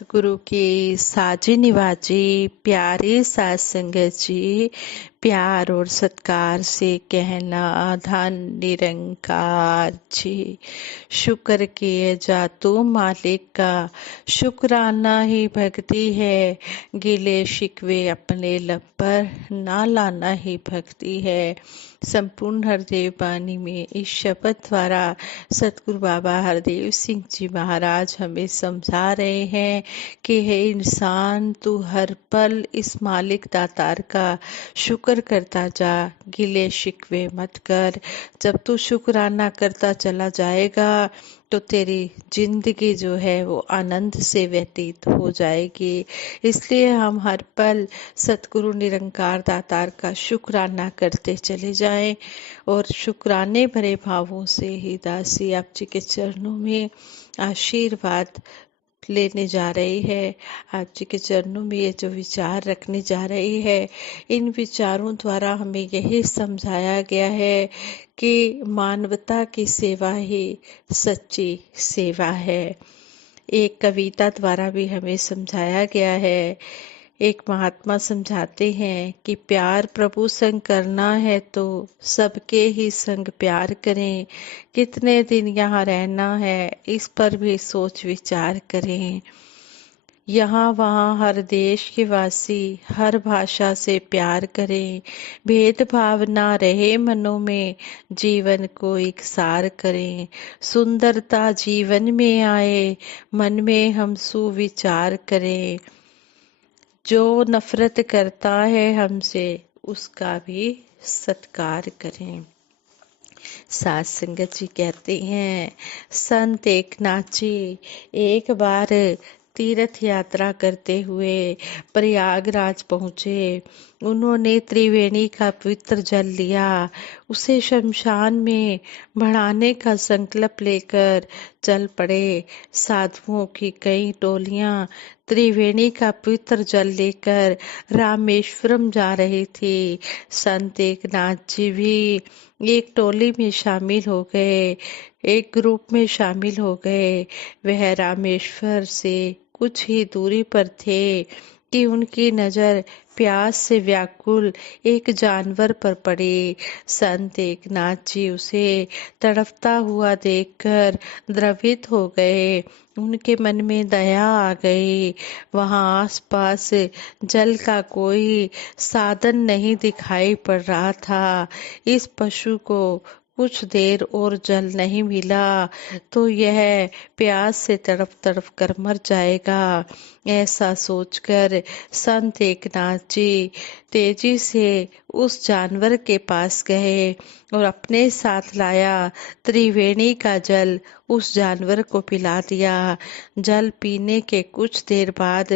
सतगुरु की साजी निवाजी प्यारे साथ संगत जी, प्यार और सत्कार से कहना धन निरंकार जी। शुक्र किए जा तू मालिक का, शुक्राना ही भक्ति है। गिले शिकवे अपने लब पर ना लाना ही भक्ति है। संपूर्ण हरदेव बानी में इस शपथ द्वारा सतगुरु बाबा हरदेव सिंह जी महाराज हमें समझा रहे हैं कि हे इंसान, तू हर पल इस मालिक दातार का शुक्र करता जा, गिले शिकवे मत कर। जब तू शुक्राना करता चला जाएगा तो तेरी जिंदगी जो है वो आनंद से व्यतीत हो जाएगी। इसलिए हम हर पल सतगुरु निरंकार दातार का शुक्राना करते चले जाएं और शुक्राने भरे भावों से ही दासी आप जी के चरणों में आशीर्वाद लेने जा रही है। आप जी के चरणों में ये जो विचार रखने जा रही है, इन विचारों द्वारा हमें यही समझाया गया है कि मानवता की सेवा ही सच्ची सेवा है। एक कविता द्वारा भी हमें समझाया गया है। एक महात्मा समझाते हैं कि प्यार प्रभु संग करना है तो सबके ही संग प्यार करें। कितने दिन यहाँ रहना है, इस पर भी सोच विचार करें। यहाँ वहाँ हर देश के वासी हर भाषा से प्यार करें। भेदभाव ना रहे मनों में, जीवन को एकसार करें। सुंदरता जीवन में आए, मन में हम सुविचार करें। जो नफरत करता है हमसे, उसका भी सत्कार करें। सात संगत जी कहते हैं, संत एकनाथ जी एक बार तीर्थ यात्रा करते हुए प्रयागराज पहुँचे। उन्होंने त्रिवेणी का पवित्र जल लिया, उसे शमशान में बढ़ाने का संकल्प लेकर चल पड़े। साधुओं की कई टोलियां त्रिवेणी का पवित्र जल लेकर रामेश्वरम जा रही थी। संत एकनाथ जी भी एक टोली में शामिल हो गए, एक ग्रुप में शामिल हो गए। वह रामेश्वर से कुछ ही दूरी पर थे कि उनकी नजर प्यास से व्याकुल एक जानवर पर पड़ी। संत एकनाथ जी उसे तड़पता हुआ देखकर द्रवित हो गए। उनके मन में दया आ गई। वहां आसपास जल का कोई साधन नहीं दिखाई पड़ रहा था। इस पशु को कुछ देर और जल नहीं मिला तो यह प्यास से तड़प तड़प कर मर जाएगा। ऐसा सोचकर संत एकनाथ जी तेजी से उस जानवर के पास गए और अपने साथ लाया त्रिवेणी का जल उस जानवर को पिला दिया। जल पीने के कुछ देर बाद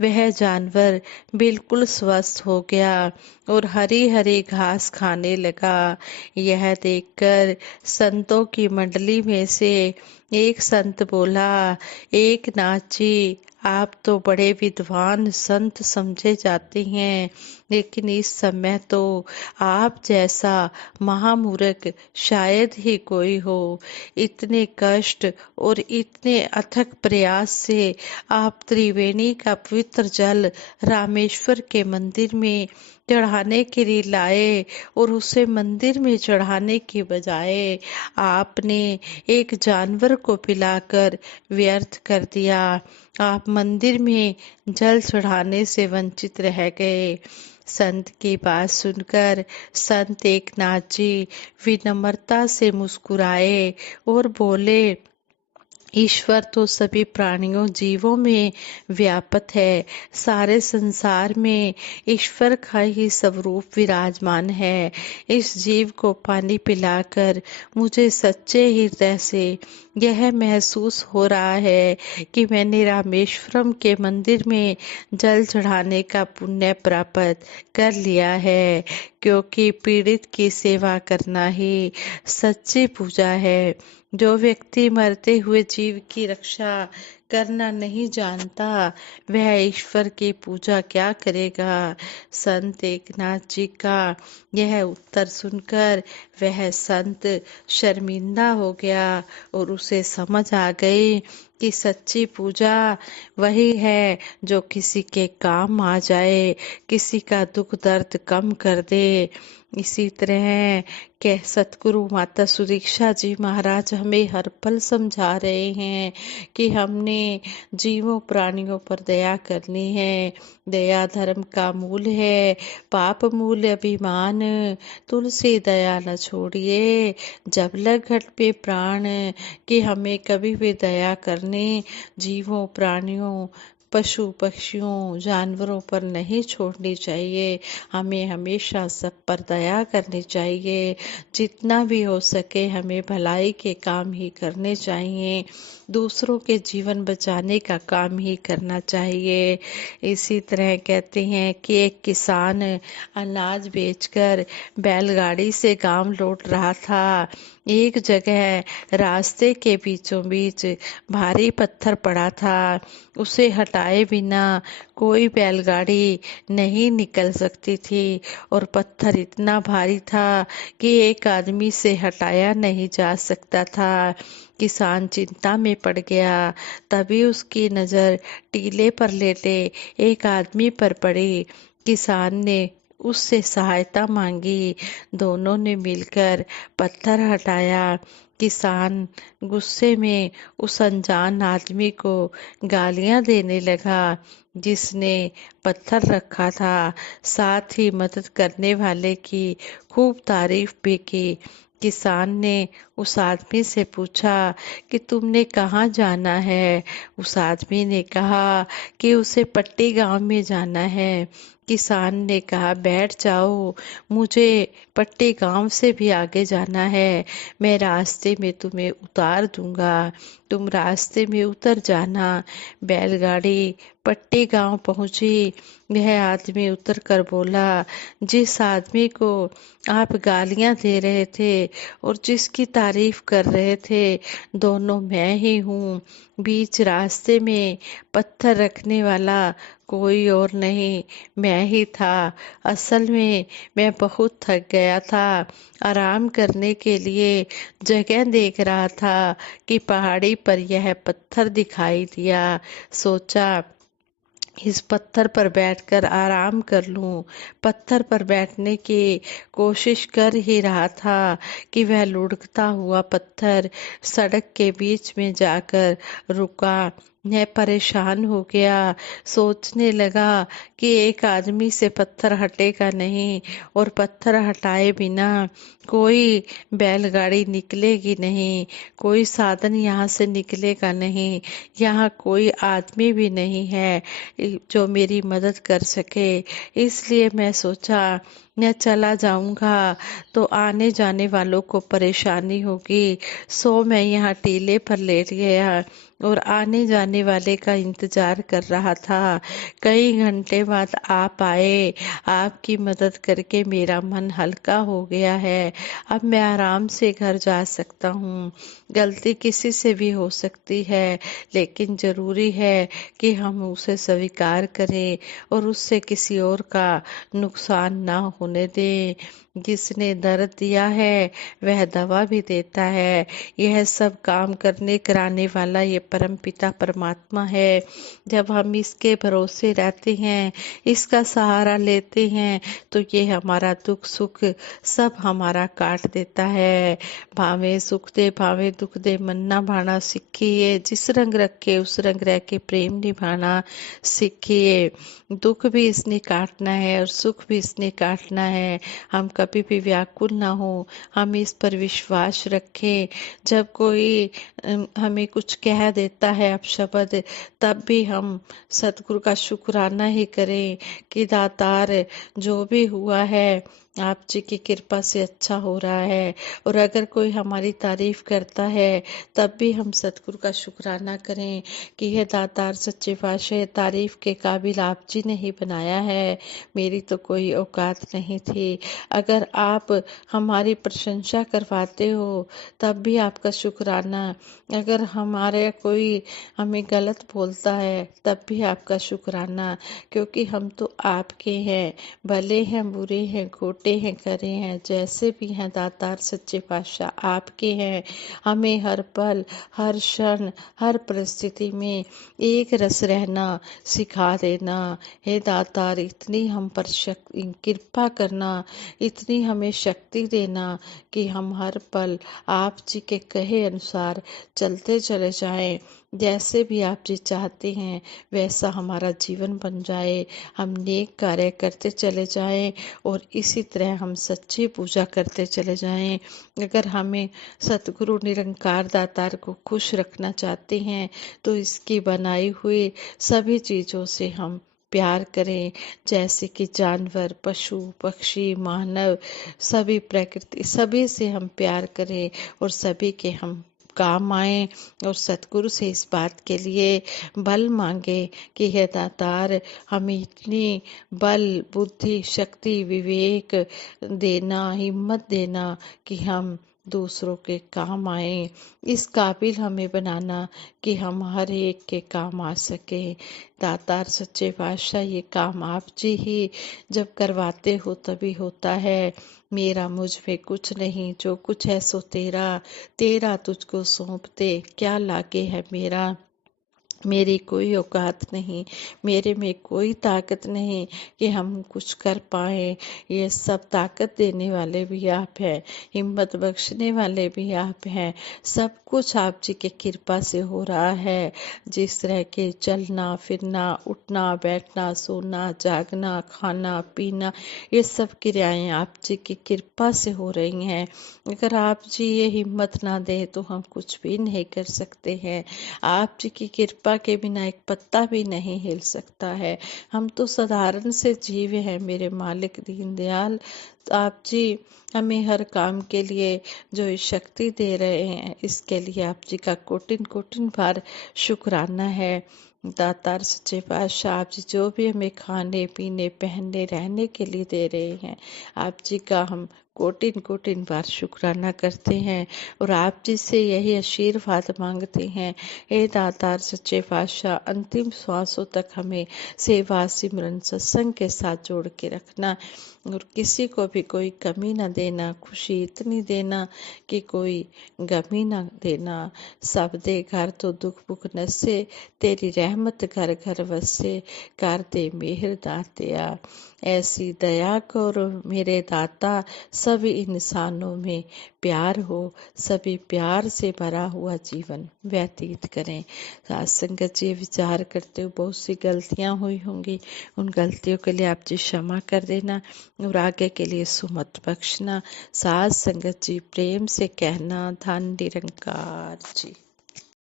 वह जानवर बिल्कुल स्वस्थ हो गया और हरी हरी घास खाने लगा। यह देखकर संतों की मंडली में से एक संत बोला, एकनाथ जी, आप तो बड़े विद्वान संत समझे जाते हैं, लेकिन इस समय तो आप जैसा महामूर्ख शायद ही कोई हो। इतने कष्ट और इतने अथक प्रयास से आप त्रिवेणी का पवित्र जल रामेश्वर के मंदिर में चढ़ाने के लिए लाए और उसे मंदिर में चढ़ाने की बजाय आपने एक जानवर को पिलाकर व्यर्थ कर दिया। आप मंदिर में जल चढ़ाने से वंचित रह गए। संत की बात सुनकर संत एकनाथ जी विनम्रता से मुस्कुराए और बोले, ईश्वर तो सभी प्राणियों जीवों में व्यापक है। सारे संसार में ईश्वर का ही स्वरूप विराजमान है। इस जीव को पानी पिलाकर मुझे सच्चे हृदय से यह महसूस हो रहा है कि मैंने रामेश्वरम के मंदिर में जल चढ़ाने का पुण्य प्राप्त कर लिया है, क्योंकि पीड़ित की सेवा करना ही सच्ची पूजा है। जो व्यक्ति मरते हुए जीव की रक्षा करना नहीं जानता, वह ईश्वर की पूजा क्या करेगा। संत एकनाथ जी का यह उत्तर सुनकर वह संत शर्मिंदा हो गया और उसे समझ आ गई कि सच्ची पूजा वही है जो किसी के काम आ जाए, किसी का दुख दर्द कम कर दे। इसी तरह के सतगुरु माता सुदीक्षा जी महाराज हमें हर पल समझा रहे हैं कि हमने जीवों प्राणियों पर दया करनी है। दया धर्म का मूल है, पाप मूल अभिमान, तुलसी दया न छोड़िए जब लग घट पे प्राण। कि हमें कभी भी दया करने जीवों प्राणियों पशु पक्षियों जानवरों पर नहीं छोड़नी चाहिए। हमें हमेशा सब पर दया करनी चाहिए। जितना भी हो सके हमें भलाई के काम ही करने चाहिए, दूसरों के जीवन बचाने का काम ही करना चाहिए। इसी तरह कहते हैं कि एक किसान अनाज बेचकर बैलगाड़ी से गांव लौट रहा था। एक जगह रास्ते के बीचों बीच भारी पत्थर पड़ा था। उसे हटाए बिना कोई बैलगाड़ी नहीं निकल सकती थी और पत्थर इतना भारी था कि एक आदमी से हटाया नहीं जा सकता था। किसान चिंता में पड़ गया। तभी उसकी नजर टीले पर लेटे एक आदमी पर पड़ी। किसान ने उससे सहायता मांगी। दोनों ने मिलकर पत्थर हटाया। किसान गुस्से में उस अनजान आदमी को गालियां देने लगा जिसने पत्थर रखा था। साथ ही मदद करने वाले की खूब तारीफ भी की। किसान ने उस आदमी से पूछा कि तुमने कहाँ जाना है। उस आदमी ने कहा कि उसे पट्टी गांव में जाना है। किसान ने कहा बैठ जाओ, मुझे पट्टी गांव से भी आगे जाना है। मैं रास्ते में तुम्हें उतार दूंगा, तुम रास्ते में उतर जाना। बैलगाड़ी पट्टी गांव पहुंची। वह आदमी उतर कर बोला, जिस आदमी को आप गालियां दे रहे थे और जिसकी तारीफ कर रहे थे दोनों मैं ही हूँ। बीच रास्ते में पत्थर रखने वाला कोई और नहीं, मैं ही था। असल में मैं बहुत थक गया था, आराम करने के लिए जगह देख रहा था कि पहाड़ी पर यह पत्थर दिखाई दिया। सोचा इस पत्थर पर बैठकर आराम कर लूं। पत्थर पर बैठने की कोशिश कर ही रहा था कि वह लुढ़कता हुआ पत्थर सड़क के बीच में जाकर रुका। मैं परेशान हो गया, सोचने लगा कि एक आदमी से पत्थर हटेगा नहीं और पत्थर हटाए बिना कोई बैलगाड़ी निकलेगी नहीं, कोई साधन यहाँ से निकलेगा नहीं, यहाँ कोई आदमी भी नहीं है जो मेरी मदद कर सके। इसलिए मैं सोचा मैं चला जाऊंगा तो आने जाने वालों को परेशानी होगी। सो मैं यहाँ टीले पर लेट गया और आने जाने वाले का इंतजार कर रहा था। कई घंटे बाद आप आए, आपकी मदद करके मेरा मन हल्का हो गया है। अब मैं आराम से घर जा सकता हूँ। गलती किसी से भी हो सकती है, लेकिन जरूरी है कि हम उसे स्वीकार करें और उससे किसी और का नुकसान ना होने दें। जिसने दर्द दिया है वह दवा भी देता है। यह सब काम करने कराने वाला ये परम पिता परमात्मा है। जब हम इसके भरोसे रहते हैं, इसका सहारा लेते हैं, तो ये हमारा दुख सुख सब हमारा काट देता है। भावे सुख दे भावे दुख दे, मन ना भाना सीखिए, जिस रंग रखे उस रंग रह के प्रेम निभाना सीखिए। दुख भी इसने काटना है और सुख भी इसने काटना है। हम कभी भी व्याकुल ना हो, हम इस पर विश्वास रखें। जब कोई हमें कुछ कह देता है अपशब्द, तब भी हम सतगुरु का शुक्राना ही करें कि दातार जो भी हुआ है आप जी की कृपा से अच्छा हो रहा है। और अगर कोई हमारी तारीफ करता है तब भी हम सतगुरु का शुक्राना करें कि हे दातार सच्चे पातशाह, तारीफ के काबिल आप जी ने ही बनाया है, मेरी तो कोई औकात नहीं थी। अगर आप हमारी प्रशंसा करवाते हो तब भी आपका शुक्राना। अगर हमारे कोई हमें गलत बोलता है तब भी आपका शुक्राना, क्योंकि हम तो आपके हैं। भले हैं, बुरे हैं, खोटे हैं, करे हैं, जैसे भी हैं दातार सच्चे पातशाह आपके हैं। हमें हर पल, हर क्षण, हर परिस्थिति में एक रस रहना सिखा देना। हे दातार, इतनी हम पर कृपा करना, इतनी हमें शक्ति देना कि हम हर पल आप जी के कहे अनुसार चलते चले जाएं। जैसे भी आप जी चाहते हैं वैसा हमारा जीवन बन जाए, हम नेक कार्य करते चले जाएं और इसी तरह हम सच्ची पूजा करते चले जाएं। अगर हमें सतगुरु निरंकार दातार को खुश रखना चाहते हैं तो इसकी बनाई हुई सभी चीज़ों से हम प्यार करें, जैसे कि जानवर, पशु, पक्षी, मानव, सभी प्रकृति, सभी से हम प्यार करें और सभी के हम काम आए। और सतगुरु से इस बात के लिए बल मांगे कि हे दातार, हमें इतनी बल, बुद्धि, शक्ति, विवेक देना, हिम्मत देना कि हम दूसरों के काम आए। इस काबिल हमें बनाना कि हम हर एक के काम आ सके। दातार सच्चे पातशाह, ये काम आप जी ही जब करवाते हो तभी होता है। मेरा मुझ में कुछ नहीं, जो कुछ है सो तेरा, तेरा तुझको सौंपते क्या लागे है मेरा। मेरी कोई औकात नहीं, मेरे में कोई ताकत नहीं कि हम कुछ कर पाए। ये सब ताकत देने वाले भी आप हैं, हिम्मत बख्शने वाले भी आप हैं। सब कुछ आप जी के कृपा से हो रहा है। जिस तरह के चलना फिरना, उठना बैठना, सोना जागना, खाना पीना, ये सब क्रियाएं आप जी की कृपा से हो रही हैं। अगर आप जी ये हिम्मत ना दे तो हम कुछ भी नहीं कर सकते हैं। आप जी की कृपा के बिना एक पत्ता भी नहीं हिल सकता है। हम तो साधारण से जीव हैं मेरे मालिक दीनदयाल। तो आप जी हमें हर काम के लिए जो ये शक्ति दे रहे हैं, इसके लिए आप जी का कोटिन कोटिन बार शुक्राना है। दातार सच्चे पातशाह, आप जी जो भी हमें खाने पीने, पहनने, रहने के लिए दे रहे हैं, आप जी का हम कोटिन कोटिन बार शुक्राना करते हैं और आप जी से यही आशीर्वाद मांगते हैं। हे दातार सच्चे पातशाह, अंतिम श्वासों तक हमें सेवा सिमरन सत्संग के साथ जोड़ के रखना और किसी को भी कोई कमी न देना, खुशी इतनी देना कि कोई गमी न देना। सब दे घर तो दुख बुख नसे, तेरी रहमत घर घर वसे, कर दे मेहर दातिया। ऐसी दया करो मेरे दाता, सभी इंसानों में प्यार हो, सभी प्यार से भरा हुआ जीवन व्यतीत करें। साथ संगत जी विचार करते हुए बहुत सी गलतियां हुई होंगी, उन गलतियों के लिए आप जी क्षमा कर देना और आगे के लिए सुमत बख्शना। साथ संगत जी प्रेम से कहना, धन निरंकार जी।